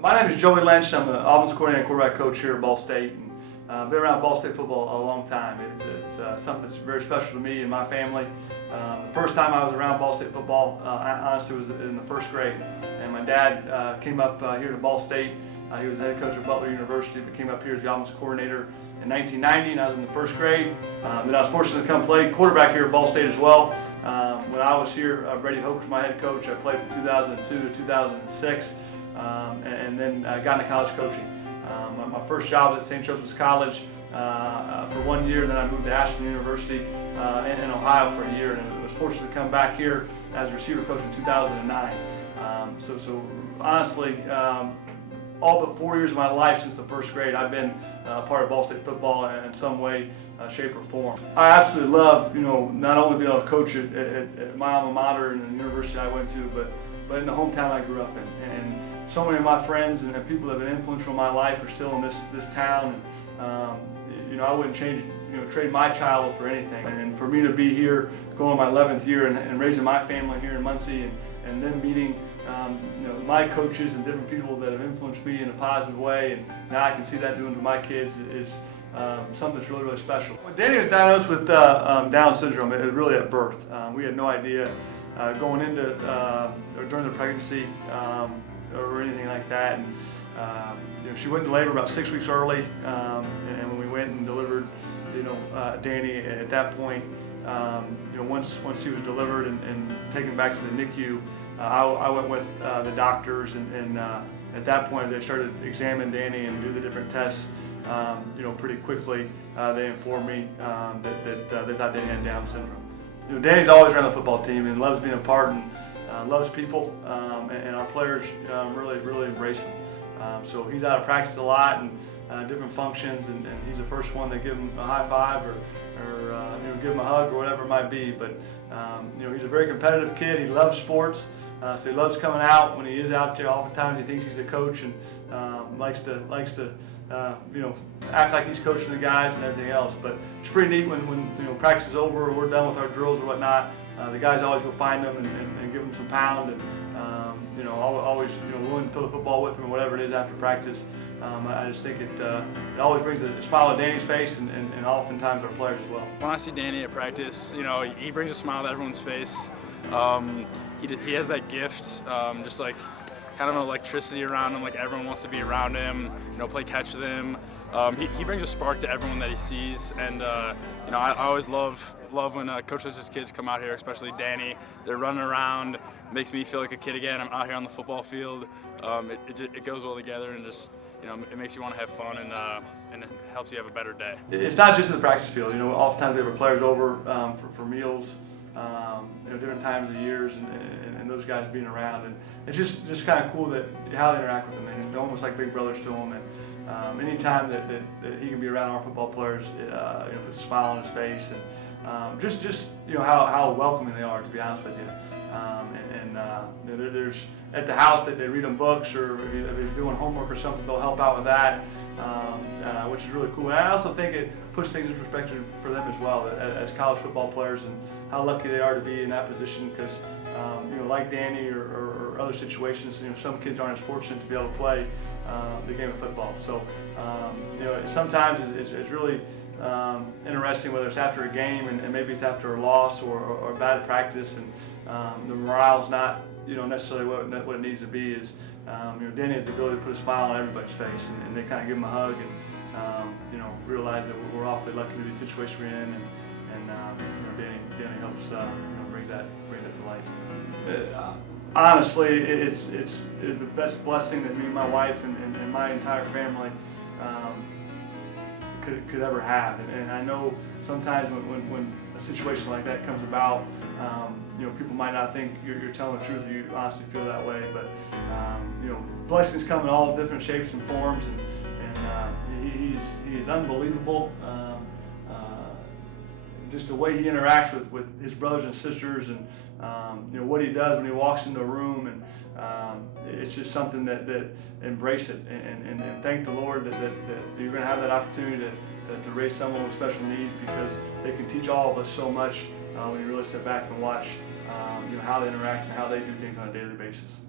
My name is Joey Lynch. I'm the offensive coordinator and quarterback coach here at Ball State. And, been around Ball State football a long time. It's something that's very special to me and my family. The first time I was around Ball State football, honestly, was in the first grade. And my dad came up here to Ball State. He was the head coach at Butler University, but came up here as the offensive coordinator in 1990, and I was in the first grade. Then I was fortunate to come play quarterback here at Ball State as well. When I was here, Brady Hoke was my head coach. I played from 2002 to 2006, and then got into college coaching. My first job was at St. Joseph's College for 1 year, and then I moved to Ashland University in Ohio for a year, and I was fortunate to come back here as a receiver coach in 2009. So honestly, all but 4 years of my life since the first grade, I've been part of Ball State football in some way, shape, or form. I absolutely love, not only being able to coach at my alma mater and the university I went to, but in the hometown I grew up in. And so many of my friends and people that have been influential in my life are still in this town. And I wouldn't trade my childhood for anything. And for me to be here, going my 11th year and raising my family here in Muncie, and then meeting my coaches and different people that have influenced me in a positive way, and now I can see that doing to my kids is something that's really, really special. When Danny was diagnosed with Down syndrome, it was really at birth. We had no idea going into or during the pregnancy or anything like that. And she went into labor about 6 weeks early, and when we went and delivered, Danny at that point, once he was delivered and taken back to the NICU, I went with the doctors, and at that point they started examining Danny and do the different tests. Pretty quickly they informed me that they thought Danny had Down syndrome. Danny's always around the football team and loves being a part and loves people, and our players really embrace him. So he's out of practice a lot and different functions, and he's the first one to give him a high five or give him a hug or whatever it might be. But he's a very competitive kid. He loves sports, so he loves coming out. When he is out there, oftentimes he thinks he's a coach and likes to act like he's coaching the guys and everything else. But it's pretty neat when practice is over or we're done with our drills or whatnot. The guys always go find them and give them some pound, and always willing to throw the football with them or whatever it is after practice. I just think it always brings a smile to Danny's face and oftentimes our players as well. When I see Danny at practice, he brings a smile to everyone's face. He has that gift, just like kind of an electricity around him, like everyone wants to be around him, play catch with him. He brings a spark to everyone that he sees, and I always love when Coach lets his kids come out here, especially Danny. They're running around, makes me feel like a kid again. I'm out here on the football field. It goes well together, and just it makes you want to have fun, and it helps you have a better day. It's not just in the practice field. Oftentimes we have our players over for meals, different times of the years, and those guys being around, and it's just kind of cool that how they interact with them, and they're almost like big brothers to them. And anytime that he can be around our football players, puts a smile on his face, and just how welcoming they are, to be honest with you. There's at the house that they read them books, or if they're doing homework or something, they'll help out with that, which is really cool. And I also think it puts things in perspective for them as well, as college football players, and how lucky they are to be in that position, because like Danny or other situations, some kids aren't as fortunate to be able to play the game of football. So sometimes it's really interesting, whether it's after a game and maybe it's after a loss or a bad practice, and the morale's not necessarily what it needs to be. Is Danny has the ability to put a smile on everybody's face, and they kind of give him a hug, and realize that we're awfully lucky to be in the situation we're in, and Danny helps brings that to light. Honestly, it's the best blessing that me and my wife and my entire family could ever have. And I know sometimes when a situation like that comes about, people might not think you're telling the truth, or you honestly feel that way. But blessings come in all different shapes and forms, and he's unbelievable. Just the way he interacts with his brothers and sisters, and what he does when he walks into a room, and it's just something that embrace it and thank the Lord that you're going to have that opportunity to raise someone with special needs, because they can teach all of us so much when you really step back and watch how they interact and how they do things on a daily basis.